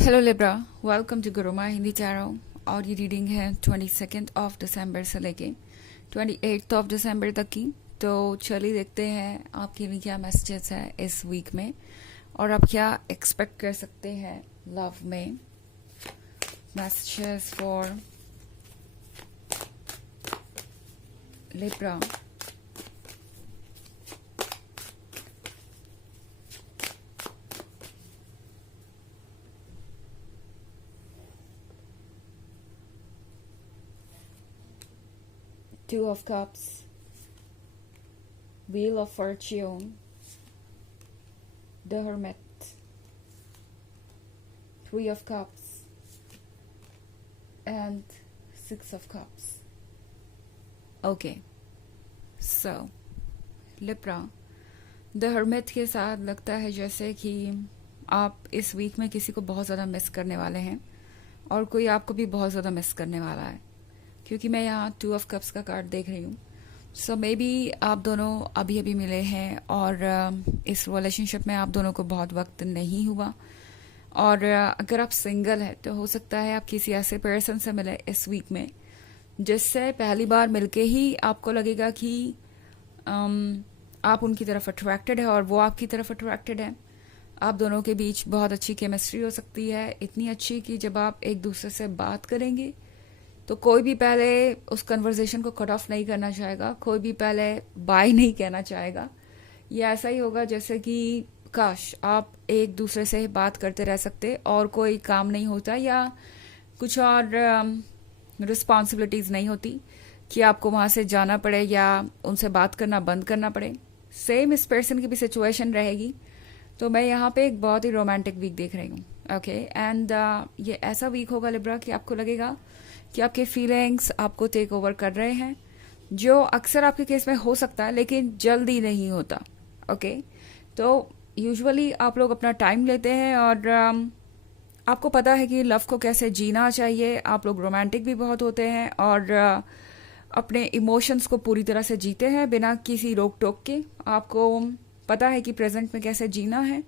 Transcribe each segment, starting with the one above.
Hello Libra, welcome to Guruma Hindi tarot. और ये reading है 22 से लेके 28 तक की। तो चलिए देखते हैं आपके लिए क्या मैसेजेस है इस वीक में और आप क्या एक्सपेक्ट कर सकते हैं लव में। Messages for Libra. Two of Cups, Wheel of Fortune, The Hermit, Three of Cups, and Six of Cups. Okay, so Libra, The Hermit के साथ लगता है जैसे कि आप इस वीक में किसी को बहुत ज़्यादा मिस करने वाले हैं और कोई आपको भी बहुत ज़्यादा मिस करने वाला है, क्योंकि मैं यहाँ 2 of Cups का कार्ड देख रही हूँ। सो मे बी आप दोनों अभी अभी मिले हैं और इस रिलेशनशिप में आप दोनों को बहुत वक्त नहीं हुआ। और अगर आप सिंगल हैं तो हो सकता है आप किसी ऐसे पर्सन से मिले इस वीक में जिससे पहली बार मिलके ही आपको लगेगा कि आप उनकी तरफ अट्रैक्टेड है और वो आपकी तरफ अट्रैक्टेड है। आप दोनों के बीच बहुत अच्छी केमिस्ट्री हो सकती है, इतनी अच्छी कि जब आप एक दूसरे से बात करेंगे तो कोई भी पहले उस कन्वर्सेशन को कट ऑफ नहीं करना चाहेगा, कोई भी पहले बाय नहीं कहना चाहेगा। ये ऐसा ही होगा जैसे कि काश आप एक दूसरे से बात करते रह सकते और कोई काम नहीं होता या कुछ और रिस्पॉन्सिबिलिटीज़ नहीं होती कि आपको वहाँ से जाना पड़े या उनसे बात करना बंद करना पड़े। सेम इस पर्सन की भी सिचुएशन रहेगी। तो मैं यहाँ पे एक बहुत ही रोमांटिक वीक देख रही हूँ। ओके, एंड ये ऐसा वीक होगा लिब्रा कि आपको लगेगा कि आपके फीलिंग्स आपको टेक ओवर कर रहे हैं, जो अक्सर आपके केस में हो सकता है लेकिन जल्दी नहीं होता। ओके, तो यूजुअली आप लोग अपना टाइम लेते हैं और आपको पता है कि लव को कैसे जीना चाहिए। आप लोग रोमांटिक भी बहुत होते हैं और अपने इमोशंस को पूरी तरह से जीते हैं बिना किसी रोक टोक के। आपको पता है कि प्रेजेंट में कैसे जीना है।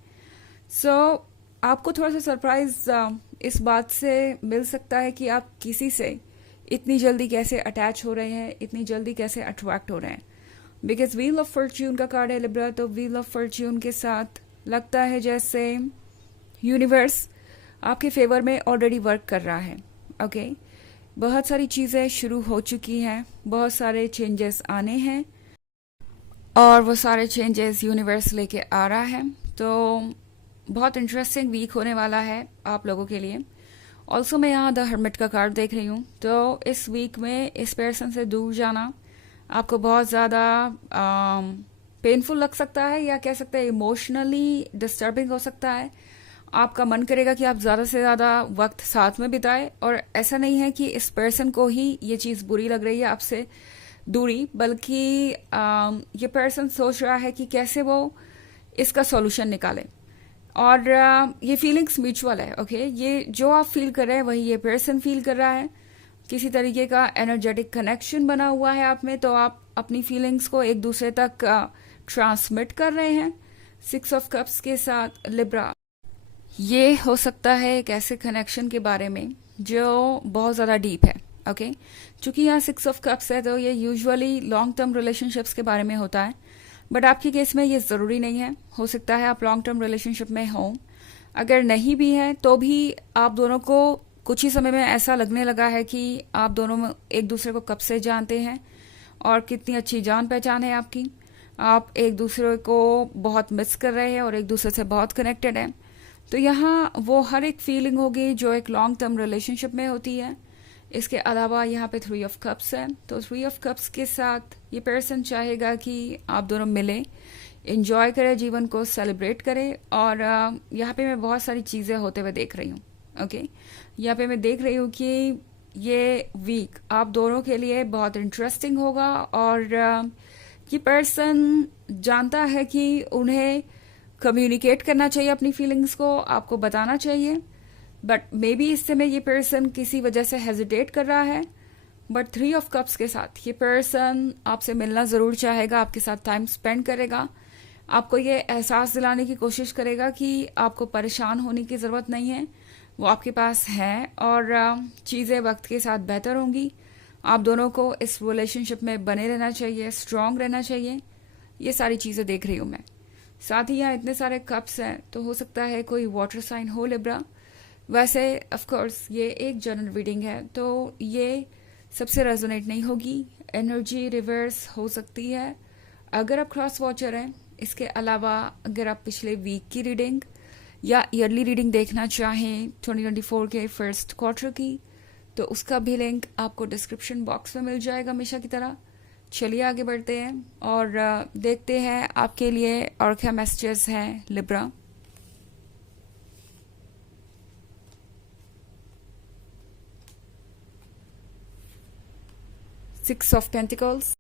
सो आपको थोड़ा सा सरप्राइज इस बात से मिल सकता है कि आप किसी से इतनी जल्दी कैसे अटैच हो रहे हैं, इतनी जल्दी कैसे अट्रैक्ट हो रहे हैं। बिकॉज व्हील ऑफ फॉर्च्यून का कार्ड है लिब्रा। तो व्हील ऑफ फॉर्च्यून के साथ लगता है जैसे यूनिवर्स आपके फेवर में ऑलरेडी वर्क कर रहा है। ओके, बहुत सारी चीज़ें शुरू हो चुकी हैं, बहुत सारे चेंजेस आने हैं और वो सारे चेंजेस यूनिवर्स लेके आ रहा है। तो बहुत इंटरेस्टिंग वीक होने वाला है आप लोगों के लिए। ऑल्सो मैं यहाँ द हर्मिट का कार्ड देख रही हूँ। तो इस वीक में इस पर्सन से दूर जाना आपको बहुत ज़्यादा पेनफुल लग सकता है या कह सकते हैं इमोशनली डिस्टर्बिंग हो सकता है। आपका मन करेगा कि आप ज़्यादा से ज़्यादा वक्त साथ में बिताए। और ऐसा नहीं है कि इस पर्सन को ही ये चीज़ बुरी लग रही है आपसे दूरी, बल्कि ये पर्सन सोच रहा है कि कैसे वो इसका सॉल्यूशन निकाले। और ये फीलिंग्स म्यूचुअल है। ओके, ये जो आप फील कर रहे हैं वही ये पर्सन फील कर रहा है। किसी तरीके का एनर्जेटिक कनेक्शन बना हुआ है आप में, तो आप अपनी फीलिंग्स को एक दूसरे तक ट्रांसमिट कर रहे हैं। 6 of Cups के साथ लिब्रा, ये हो सकता है एक ऐसे कनेक्शन के बारे में जो बहुत ज़्यादा डीप है। ओके, चूंकि यहाँ 6 of Cups है तो ये यूजुअली लॉन्ग टर्म रिलेशनशिप्स के बारे में होता है, बट आपके केस में ये ज़रूरी नहीं है। हो सकता है आप लॉन्ग टर्म रिलेशनशिप में हों, अगर नहीं भी हैं तो भी आप दोनों को कुछ ही समय में ऐसा लगने लगा है कि आप दोनों एक दूसरे को कब से जानते हैं और कितनी अच्छी जान पहचान है आपकी। आप एक दूसरे को बहुत मिस कर रहे हैं और एक दूसरे से बहुत कनेक्टेड हैं। तो यहाँ वो हर एक फीलिंग होगी जो एक लॉन्ग टर्म रिलेशनशिप में होती है। इसके अलावा यहाँ पे 3 of Cups है। तो 3 of Cups के साथ ये पर्सन चाहेगा कि आप दोनों मिलें, एंजॉय करें, जीवन को सेलिब्रेट करें। और यहाँ पे मैं बहुत सारी चीज़ें होते हुए देख रही हूँ। ओके, यहाँ पे मैं देख रही हूँ कि ये वीक आप दोनों के लिए बहुत इंटरेस्टिंग होगा और ये पर्सन जानता है कि उन्हें कम्युनिकेट करना चाहिए, अपनी फीलिंग्स को आपको बताना चाहिए। बट मे बी इस समय ये पर्सन किसी वजह से हेजिटेट कर रहा है। बट 3 of Cups के साथ ये पर्सन आपसे मिलना ज़रूर चाहेगा, आपके साथ टाइम स्पेंड करेगा, आपको ये एहसास दिलाने की कोशिश करेगा कि आपको परेशान होने की ज़रूरत नहीं है, वो आपके पास है और चीज़ें वक्त के साथ बेहतर होंगी। आप दोनों को इस रिलेशनशिप में बने रहना चाहिए, स्ट्रांग रहना चाहिए। ये सारी चीज़ें देख रही हूँ मैं। साथ ही यहाँ इतने सारे कप्स हैं, तो हो सकता है कोई वाटर साइन हो लिब्रा। वैसे ऑफ कोर्स ये एक जनरल रीडिंग है, तो ये सबसे रेजोनेट नहीं होगी। एनर्जी रिवर्स हो सकती है अगर आप क्रॉस वॉचर हैं। इसके अलावा अगर आप पिछले वीक की रीडिंग या ईयरली रीडिंग देखना चाहें 2024 के फर्स्ट क्वार्टर की, तो उसका भी लिंक आपको डिस्क्रिप्शन बॉक्स में मिल जाएगा हमेशा की तरह। चलिए आगे बढ़ते हैं और देखते हैं आपके लिए और क्या मैसेजेस हैं Libra. Six of pentacles,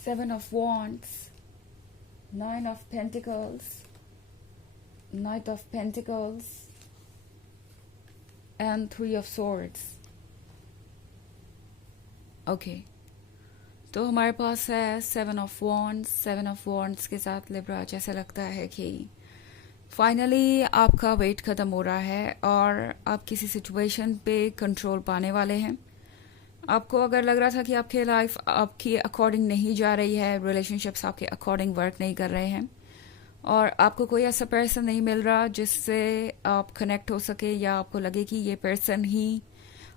seven of wands, nine of pentacles, night of pentacles and three of swords। Okay, तो हमारे पास है seven of wands. Seven of wands के साथ लिब्रा जैसे लगता है कि फाइनली आपका वेट ख़त्म हो रहा है और आप किसी सिचुएशन पे कंट्रोल पाने वाले हैं। आपको अगर लग रहा था कि आपकी लाइफ आपकी अकॉर्डिंग नहीं जा रही है, रिलेशनशिप्स आपके अकॉर्डिंग वर्क नहीं कर रहे हैं और आपको कोई ऐसा पर्सन नहीं मिल रहा जिससे आप कनेक्ट हो सके या आपको लगे कि ये पर्सन ही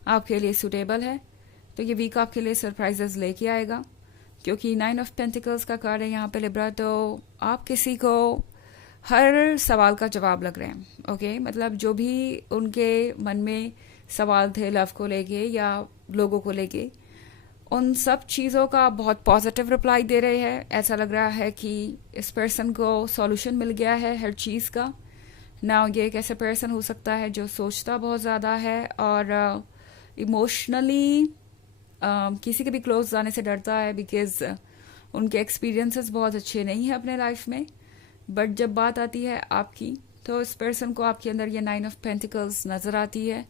आपके लिए सूटेबल है, तो ये वीक आपके लिए सरप्राइजेस लेके आएगा। क्योंकि नाइन ऑफ पेंटिकल्स का कार्ड है यहाँ पे लिब्रा, तो आप किसी को हर सवाल का जवाब लग रहे हैं। ओके, मतलब जो भी उनके मन में सवाल थे लव को लेके या लोगों को लेके, उन सब चीज़ों का बहुत पॉजिटिव रिप्लाई दे रहे हैं। ऐसा लग रहा है कि इस पर्सन को सॉल्यूशन मिल गया है हर चीज़ का। ना ये एक ऐसा पर्सन हो सकता है जो सोचता बहुत ज़्यादा है और इमोशनली किसी के भी क्लोज जाने से डरता है, बिकॉज उनके एक्सपीरियंसेस बहुत अच्छे नहीं हैं अपने लाइफ में। बट जब बात आती है आपकी, तो इस पर्सन को आपके अंदर ये नाइन ऑफ पेंटिकल्स नज़र आती है।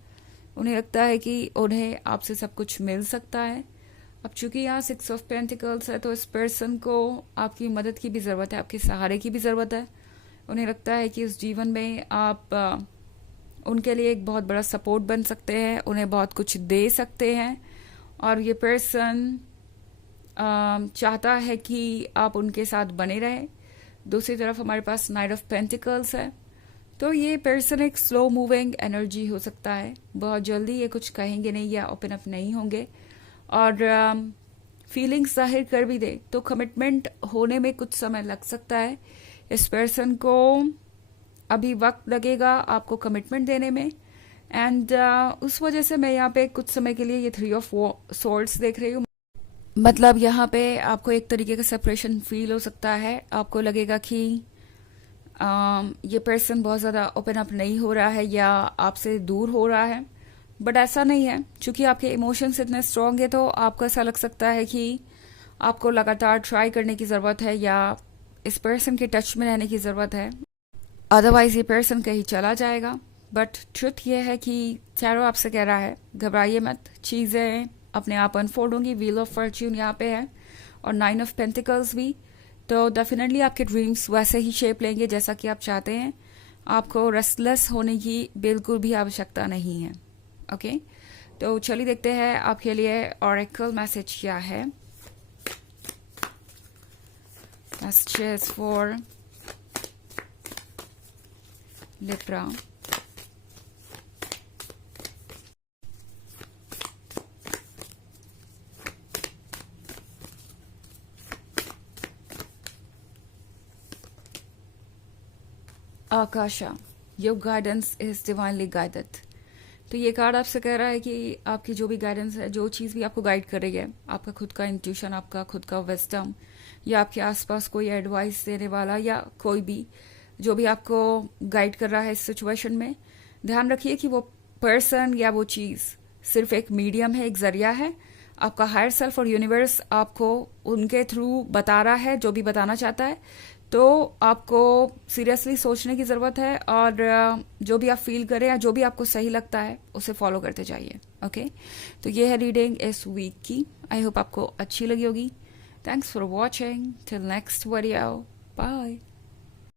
उन्हें लगता है कि उन्हें आपसे सब कुछ मिल सकता है। अब चूंकि यहाँ सिक्स ऑफ पेंटिकल्स है, तो इस पर्सन को आपकी मदद की भी ज़रूरत है, आपके सहारे की भी ज़रूरत है। उन्हें लगता है कि उस जीवन में आप उनके लिए एक बहुत बड़ा सपोर्ट बन सकते हैं, उन्हें बहुत कुछ दे सकते हैं और ये पर्सन चाहता है कि आप उनके साथ बने रहें। दूसरी तरफ हमारे पास नाइट ऑफ पेंटिकल्स है, तो ये पर्सन एक स्लो मूविंग एनर्जी हो सकता है। बहुत जल्दी ये कुछ कहेंगे नहीं या ओपन अप नहीं होंगे और फीलिंग्स जाहिर कर भी दे तो कमिटमेंट होने में कुछ समय लग सकता है। इस पर्सन को अभी वक्त लगेगा आपको कमिटमेंट देने में एंड उस वजह से मैं यहाँ पे कुछ समय के लिए ये थ्री ऑफ सोर्ड्स देख रही हूँ। मतलब यहाँ पे आपको एक तरीके का सेपरेशन फील हो सकता है। आपको लगेगा कि ये पर्सन बहुत ज़्यादा ओपन अप नहीं हो रहा है या आपसे दूर हो रहा है, बट ऐसा नहीं है। क्योंकि आपके इमोशंस इतने स्ट्रांग है, तो आपको ऐसा लग सकता है कि आपको लगातार ट्राई करने की ज़रूरत है या इस पर्सन के टच में रहने की ज़रूरत है, अदरवाइज ये पर्सन कहीं चला जाएगा। बट ट्रुथ ये है कि टैरो आपसे कह रहा है घबराइए मत, चीज़ें अपने आप अनफोल्ड होंगी। व्हील ऑफ फॉर्च्यून यहाँ पे है और नाइन ऑफ पेंटिकल्स भी, तो डेफिनेटली आपके ड्रीम्स वैसे ही शेप लेंगे जैसा कि आप चाहते हैं। आपको रेस्टलेस होने की बिल्कुल भी आवश्यकता नहीं है। ओके, तो चलिए देखते हैं आपके लिए ऑरेकल मैसेज क्या है। Messages for Libra. Akasha, your guidance is divinely guided. तो ये कार्ड आपसे कह रहा है कि आपकी जो भी गाइडेंस है, जो चीज़ भी आपको गाइड कर रही है, आपका खुद का इंट्यूशन, आपका खुद का विजडम या आपके आसपास कोई एडवाइस देने वाला या कोई भी जो भी आपको गाइड कर रहा है इस सिचुएशन में, ध्यान रखिए कि वो पर्सन या वो चीज़ सिर्फ एक मीडियम है, एक जरिया है। आपका हायर सेल्फ और यूनिवर्स आपको उनके थ्रू बता रहा है जो भी बताना चाहता है। तो आपको सीरियसली सोचने की ज़रूरत है, और जो भी आप फील करें या जो भी आपको सही लगता है उसे फॉलो करते जाइए। ओके, तो ये है रीडिंग इस वीक की। आई होप आपको अच्छी लगी होगी। Thanks for watching, till next video, bye.